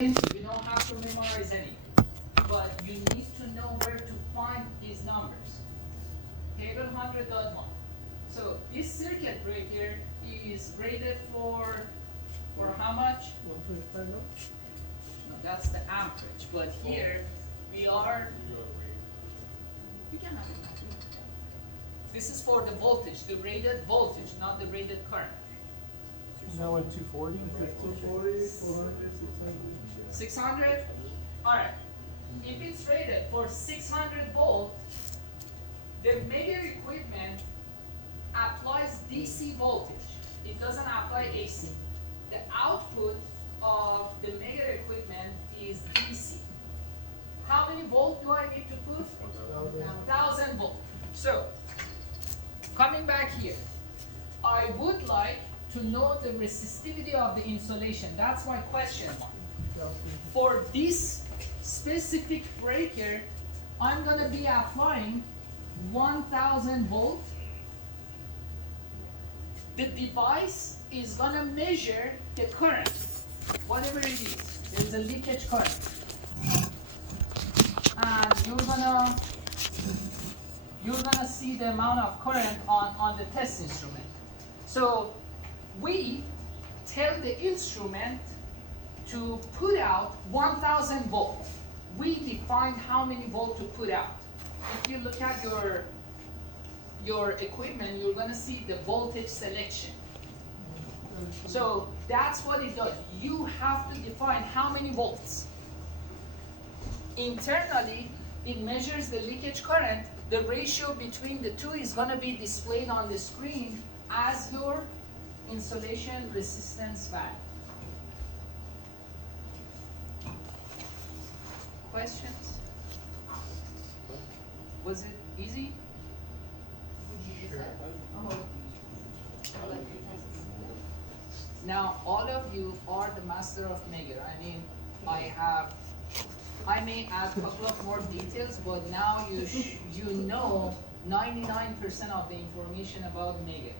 You don't have to memorize any, but you need to know where to find these numbers. Table 100.1. So this circuit breaker is rated for how much? 125 now? No, that's the amperage. But here we are. We can have it. This is for the voltage, the rated voltage, not the rated current. Now at 240? 240, 400, 600. 600? Alright. If it's rated for 600 volt, the Meyer equipment applies DC voltage. It doesn't apply AC. The output of the Meyer equipment is DC. How many volt do I need to put? 1000 volt. So, coming back here, I would like to know the resistivity of the insulation. That's my question mark. For this specific breaker, I'm going to be applying 1000 volt. The device is going to measure the current, whatever it is. There's a leakage current. And you're gonna see the amount of current on the test instrument. So we tell the instrument to put out 1000 volt. We define how many volt to put out. If you look at your equipment, you're gonna see the voltage selection. So that's what it does. You have to define how many volts. Internally, it measures the leakage current. The ratio between the two is gonna be displayed on the screen as your insulation resistance value. Questions? Was it easy? Now, all of you are the master of Meyer. I mean, I may add a couple of more details, but now you know 99% of the information about Meyer.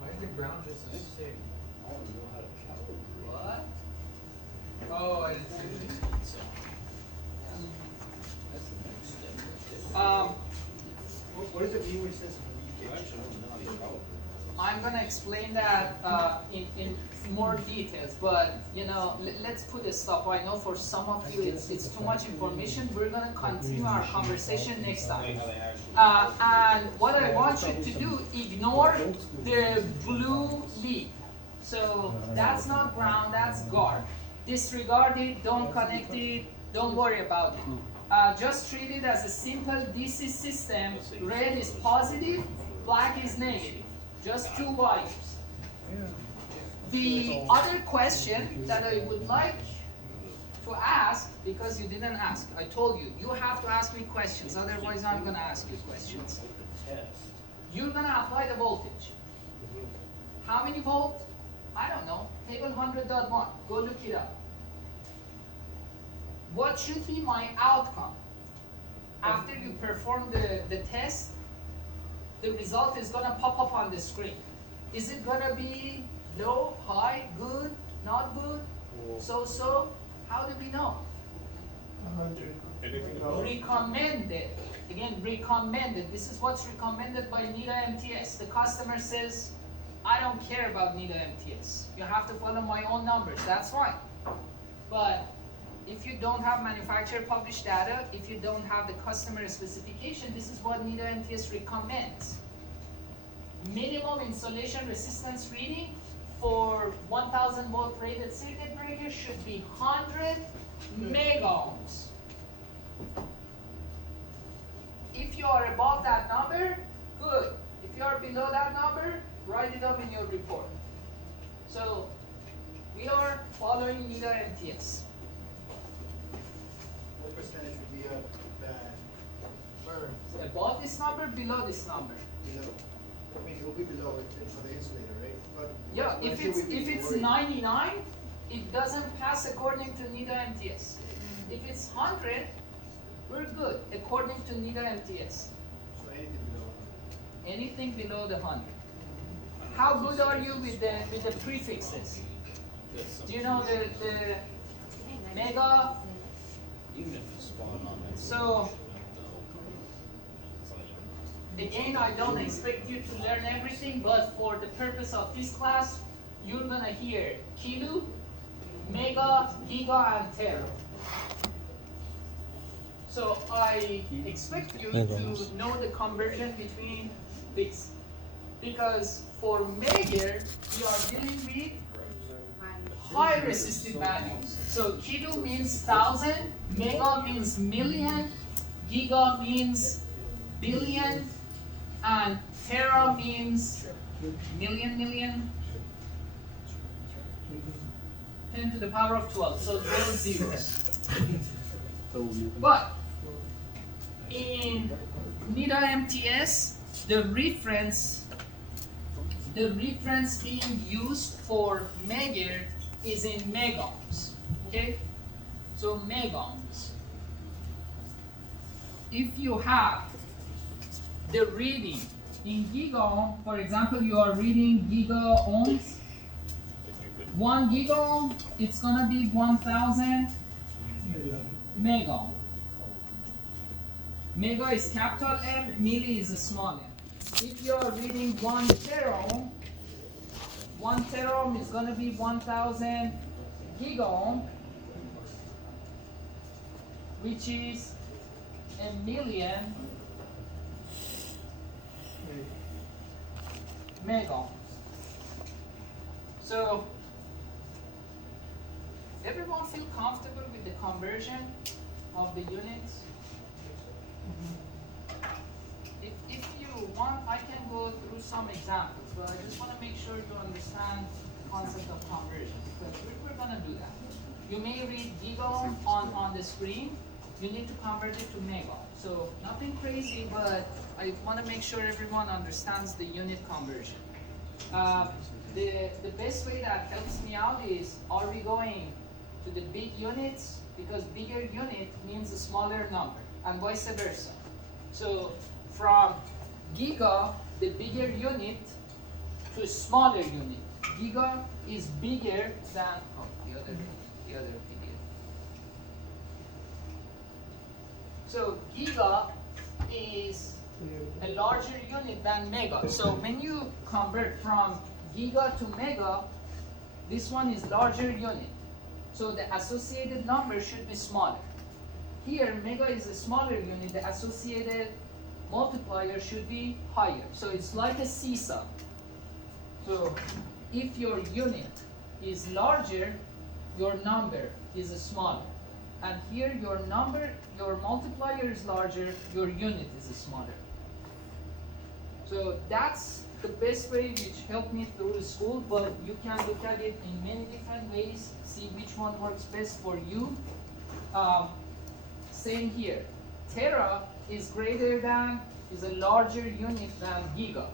Why is the ground just a stick? What? Oh, I didn't see it. What does it mean when it says leakage? I'm gonna explain that in more details, but let's put a stop. I know for some of you it's too much information. We're gonna continue our conversation next time. And what I want you to do, ignore the blue lead. So that's not ground, that's guard. Disregard it, don't connect it, don't worry about it. Just treat it as a simple DC system. Red is positive, black is negative. Just two wires. The other question that I would like to ask, because you didn't ask, I told you, you have to ask me questions, otherwise I'm going to ask you questions. You're going to apply the voltage. How many volt? I don't know, table 100.1, go look it up. What should be my outcome? After you perform the test, the result is going to pop up on the screen. Is it going to be low, high, good, not good, so? How do we know? 100. Recommended. Again, recommended. This is what's recommended by NIDA MTS. The customer says, I don't care about NIDA MTS. You have to follow my own numbers. That's fine. But if you don't have manufacturer published data, if you don't have the customer specification, this is what NIDA MTS recommends. Minimum insulation resistance reading for 1000 volt rated circuit breaker should be 100 megohms. If you are above that number, good. If you are below that number, write it up in your report. So we are following NIDA MTS. What percentage would be of bad burn? Above this number, below this number. Below. I mean, it will be below it for the insulator, right? But Yeah, when if should we be it's worried? 99, it doesn't pass according to NIDA MTS. If it's 100, we're good according to NIDA MTS. So anything below. Anything below the 100. How good are you with the prefixes? Good. you know the mega? Even if you spawn on it. So, again, I don't expect you to learn everything, but for the purpose of this class, you're gonna hear kilo, mega, giga, and tera. So I expect you to know the conversion between these. Because for measure, we are dealing with high resistive values. So kilo means 1,000, mega means million, giga means billion, and tera means million, 10 to the power of 12. So those zeros. But in NIDA MTS, the reference being used for measure is in megohms. Okay? So megohms. If you have the reading in gigaohm, for example, you are reading gigaohms. 1 gigaohm, it's gonna be 1,000 megohm. Mega is capital M, milli is a small m. If you are reading 1 teraohm, 1 teraohm is going to be 1,000 gigaohm, which is a million megohms. So, everyone feel comfortable with the conversion of the units? If you want, I can go through some examples, but I just want to make sure you understand the concept of conversion, because we're going to do that. You may read gigaohm on the screen. You need to convert it to megaohm. So nothing crazy, but I want to make sure everyone understands the unit conversion. The best way that helps me out is, are we going to the big units? Because bigger unit means a smaller number, and vice versa. So from giga, the bigger unit, to smaller unit. Giga is bigger than the other PDF. So giga is a larger unit than mega. So when you convert from giga to mega, this one is larger unit. So the associated number should be smaller. Here, mega is a smaller unit, the associated multiplier should be higher. So it's like a seesaw. So if your unit is larger, your number is smaller. And here your multiplier is larger, your unit is smaller. So that's the best way which helped me through school, but you can look at it in many different ways, see which one works best for you. Same here. Tera is a larger unit than giga.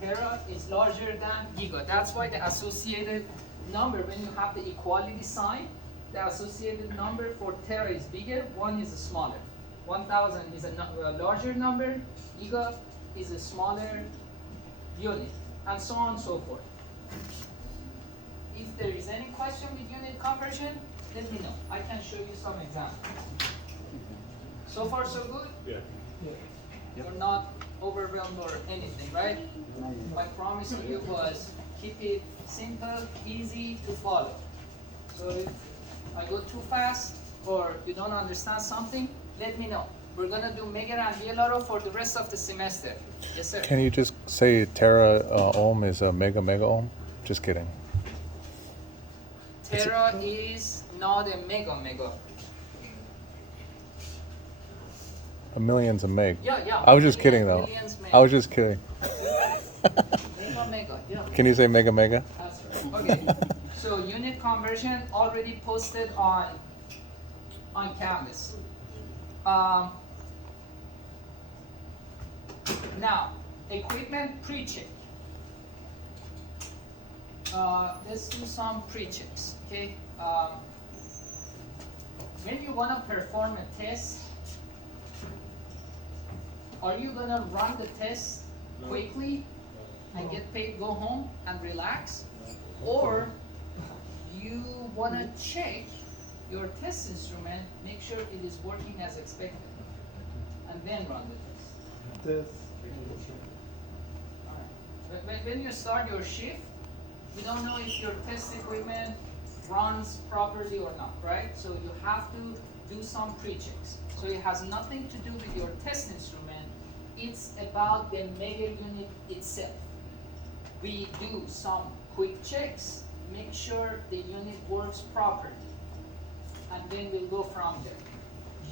Tera is larger than giga. That's why the associated number, when you have the equality sign, the associated number for tera is bigger, 1 is smaller. 1,000 is a larger number, giga is a smaller unit, and so on and so forth. If there is any question with unit conversion, let me know. I can show you some examples. So far, so good? Yeah. You're not overwhelmed or anything, right? My promise to you was keep it simple, easy to follow. So if I go too fast or you don't understand something, let me know. We're gonna do Mega and VLRO for the rest of the semester. Yes, sir. Can you just say tera ohm is a mega ohm? Just kidding. Tera is not a mega. A million's a meg. Yeah. I was just kidding though. Millions, I was just kidding. Mega, yeah. Can you say mega? That's right. Okay. So unit conversion already posted on Canvas. Now, equipment pre-check. Let's do some pre-checks, okay? When you want to perform a test, are you going to run the test quickly and get paid, go home and relax? Or you wanna check your test instrument, make sure it is working as expected, and then run the test. This. Alright. When you start your shift, you don't know if your test equipment runs properly or not, right? So you have to do some pre-checks. So it has nothing to do with your test instrument, it's about the mega unit itself. We do some quick checks, make sure the unit works properly, and then we'll go from there.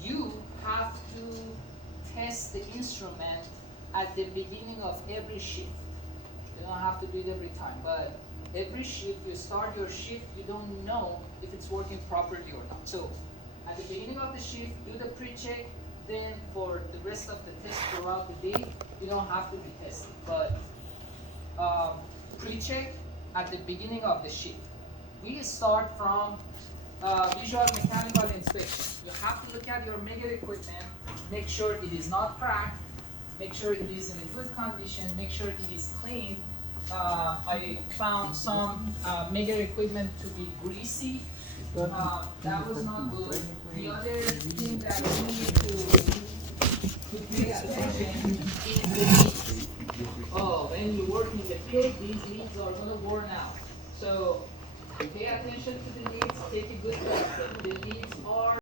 You have to test the instrument at the beginning of every shift. You don't have to do it every time, but every shift, you start your shift, you don't know if it's working properly or not. So at the beginning of the shift, do the pre-check, then for the rest of the test throughout the day, you don't have to retest it. But pre-check at the beginning of the shift. We start from visual mechanical inspection. You have to look at your mega equipment, make sure it is not cracked, make sure it is in a good condition, make sure it is clean. I found some mega equipment to be greasy. That was not good. The other thing that you need to pay attention is the leads. Oh, when you work in the field, these leads are gonna worn out. So pay attention to the leads, take a good look. The leads are